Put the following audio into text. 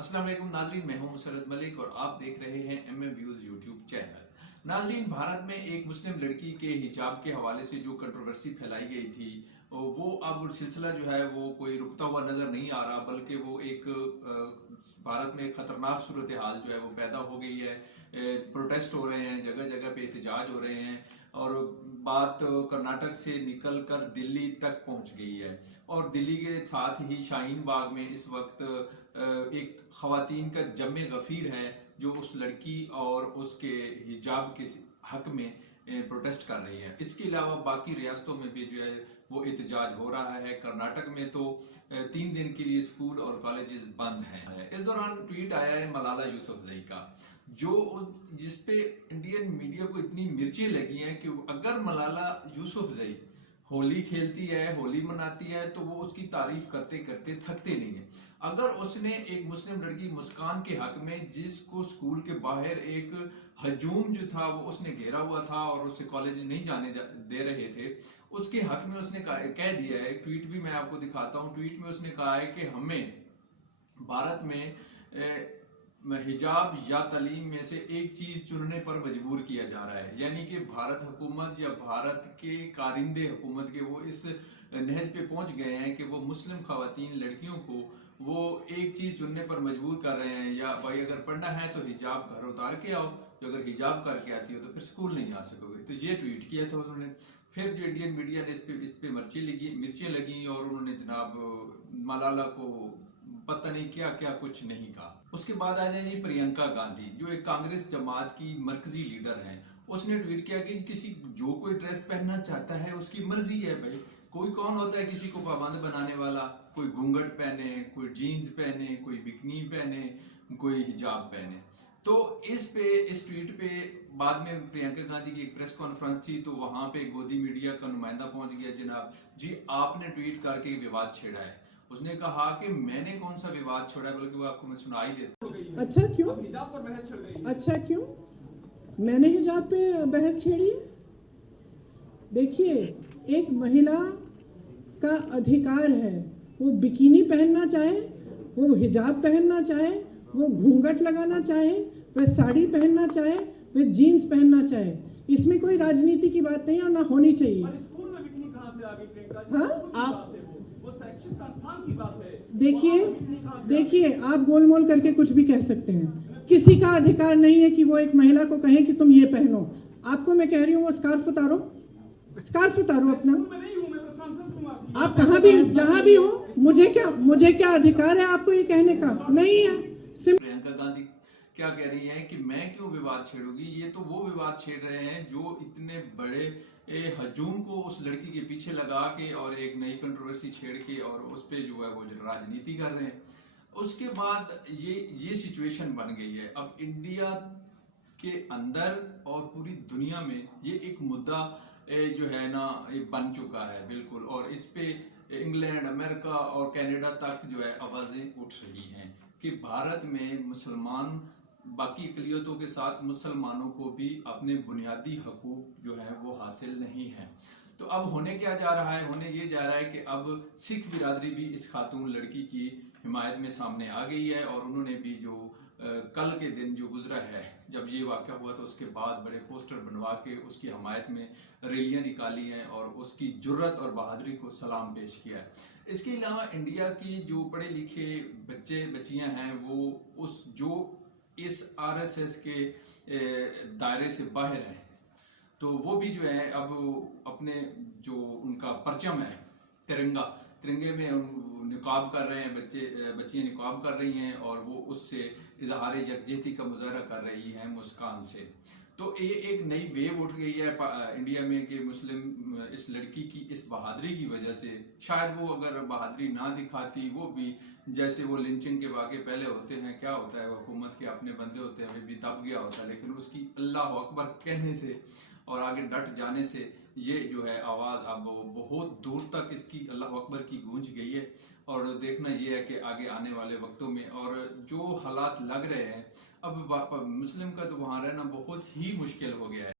अस्सलाम वालेकुम नाजरीन, मैं हूं मुसरत मलिक और आप देख रहे हैं MM व्यूज यूट्यूब चैनल। नाजरीन, भारत में एक मुस्लिम लड़की के हिजाब के हवाले से जो कंट्रोवर्सी फैलाई गई थी, वो अब सिलसिला जो है वो कोई रुकता हुआ नजर नहीं आ रहा, बल्कि वो एक भारत में एक खतरनाक सूरत हाल जो है वो पैदा हो गई है। प्रोटेस्ट हो रहे हैं, जगह जगह पे एहतजाज हो रहे हैं और बात कर्नाटक से निकलकर दिल्ली तक पहुंच गई है। और दिल्ली के साथ ही शाहीन बाग में इस वक्त एक खवातीन का जमे गफीर है जो उस लड़की और उसके हिजाब के हक में प्रोटेस्ट कर रही है। इसके अलावा बाकी रियासतों में भी जो है वो एहतजाज हो रहा है। कर्नाटक में तो 3 दिन के लिए स्कूल और कॉलेजेस बंद हैं। इस दौरान ट्वीट आया है मलाला यूसुफजई का, जो जिसपे इंडियन मीडिया को इतनी मिर्चें लगी हैं कि अगर मलाला यूसुफजई होली खेलती है, होली मनाती है, तो वो उसकी तारीफ करते करते थकते नहीं है। अगर उसने एक मुस्लिम लड़की मुस्कान के हक में, जिसको स्कूल के बाहर एक हजूम जो था वो उसने घेरा हुआ था और उसे कॉलेज नहीं दे रहे थे, उसके हक में उसने कह दिया है। ट्वीट भी मैं आपको दिखाता हूँ। ट्वीट में उसने कहा है कि हमें भारत में हिजाब या तालीम में से एक चीज चुनने पर मजबूर किया जा रहा है। यानी कि भारत हुकूमत या भारत के कारिंदे हुकूमत के वो इस नहज पे पहुंच गए हैं कि वो मुस्लिम खवातीन लड़कियों को वो एक चीज चुनने पर मजबूर कर रहे हैं, या भाई अगर पढ़ना है तो हिजाब घर उतार के आओ, तो अगर हिजाब करके आती हो तो फिर स्कूल नहीं आ सकोगे। तो ये ट्वीट किया था उन्होंने। फिर जो इंडियन मीडिया ने इस पे मिर्चें लगी और उन्होंने जनाब मलाला को पता नहीं क्या क्या कुछ नहीं कहा। उसके बाद आ जाए प्रियंका गांधी, जो एक कांग्रेस जमात की मरकजी लीडर हैं। उसने ट्वीट किया कि किसी जो कोई ड्रेस पहनना चाहता है उसकी मर्जी है। भाई कोई कौन होता है किसी को पाबंद बनाने वाला? कोई घूंघट पहने, कोई जीन्स पहने, कोई बिकनी पहने, कोई हिजाब पहने। तो इस ट्वीट पे बाद में प्रियंका गांधी की एक प्रेस कॉन्फ्रेंस थी, तो वहां पे गोदी मीडिया का नुमाइंदा पहुंच गया। जनाब जी, आपने ट्वीट करके विवाद छेड़ा है। उसने कहा कि मैंने कौन सा विवाद छोड़ा, बल्कि वो आपको मैं सुना ही देता। अच्छा क्यों? हिजाब पर बहस चल रही है। अच्छा क्यों? मैंने हिजाब पे बहस छेड़ी? देखिए, एक महिला का अधिकार है, वो बिकिनी पहनना चाहे, वो हिजाब पहनना चाहे, वो घूंघट लगाना चाहे, वह साड़ी पहनना चाहे, वह जीन्स पहनना चाहे। इसमें कोई राजनीति की बात नहीं और ना होनी चाहिए। स्कूल में बिकनी कहां से आ गई प्रियंका? हाँ, आप वो शैक्षिक संस्थान की बात है। देखिए, आप गोलमोल करके कुछ भी कह सकते हैं। किसी का अधिकार नहीं है कि वो एक महिला को कहे कि तुम ये पहनो। आपको मैं कह रही हूँ वो स्कार्फ उतारो अपना। आप कहाँ भी जहाँ भी हो, मुझे क्या अधिकार है आपको ये कहने का? नहीं है। प्रियंका गांधी क्या कह रही है कि मैं क्यों विवाद छेड़ूंगी? ये तो वो विवाद छेड़ रहे हैं जो इतने बड़े हजूम को उस लड़की के पीछे लगा के और एक नई कंट्रोवर्सी छेड़ के और उस पे जो है वो राजनीति कर रहे हैं। उसके बाद ये सिचुएशन बन गई है। अब इंडिया के अंदर और पूरी दुनिया में ये एक मुद्दा जो है ना ये बन चुका है बिल्कुल। और इस पे इंग्लैंड, अमेरिका और कनाडा तक जो है आवाजें उठ रही हैं कि भारत में मुसलमान बाकी अकलियतों के साथ मुसलमानों को भी अपने बुनियादी हकूक जो है वो हासिल नहीं है। तो अब होने क्या जा रहा है? होने ये जा रहा है कि अब सिख बिरादरी भी इस खातून लड़की की हिमायत में सामने आ गई है। और उन्होंने भी जो कल के दिन जो गुजरा है, जब ये वाक़या हुआ तो उसके बाद बड़े पोस्टर बनवा के उसकी हिमायत में रैलियां निकाली हैं और उसकी जुर्रत और बहादुरी को सलाम पेश किया है। इसके अलावा इंडिया की जो पढ़े लिखे बच्चे बच्चियां हैं वो जो इस RSS के दायरे से बाहर हैं, तो वो भी जो है अब अपने जो उनका परचम है तिरंगे में निकाब कर रहे हैं। बच्चियां निकाब कर रही हैं और वो उससे इजहार यकजहती का मुजाहरा कर रही हैं मुस्कान से। तो ये एक नई वेव उठ गई है इंडिया में कि मुस्लिम इस लड़की की इस बहादुरी की वजह से, शायद वो अगर बहादुरी ना दिखाती, वो भी जैसे वो लिंचिंग के वाक़े पहले होते हैं, क्या होता है हुकूमत के अपने बंदे होते हैं, भी दब गया होता है, लेकिन उसकी अल्लाह अकबर कहने से और आगे डट जाने से ये जो है आवाज़ अब बहुत दूर तक इसकी अल्लाह अकबर की गूंज गई है। और देखना ये है कि आगे आने वाले वक्तों में और जो हालात लग रहे हैं, अब मुस्लिम का तो वहाँ रहना बहुत ही मुश्किल हो गया है।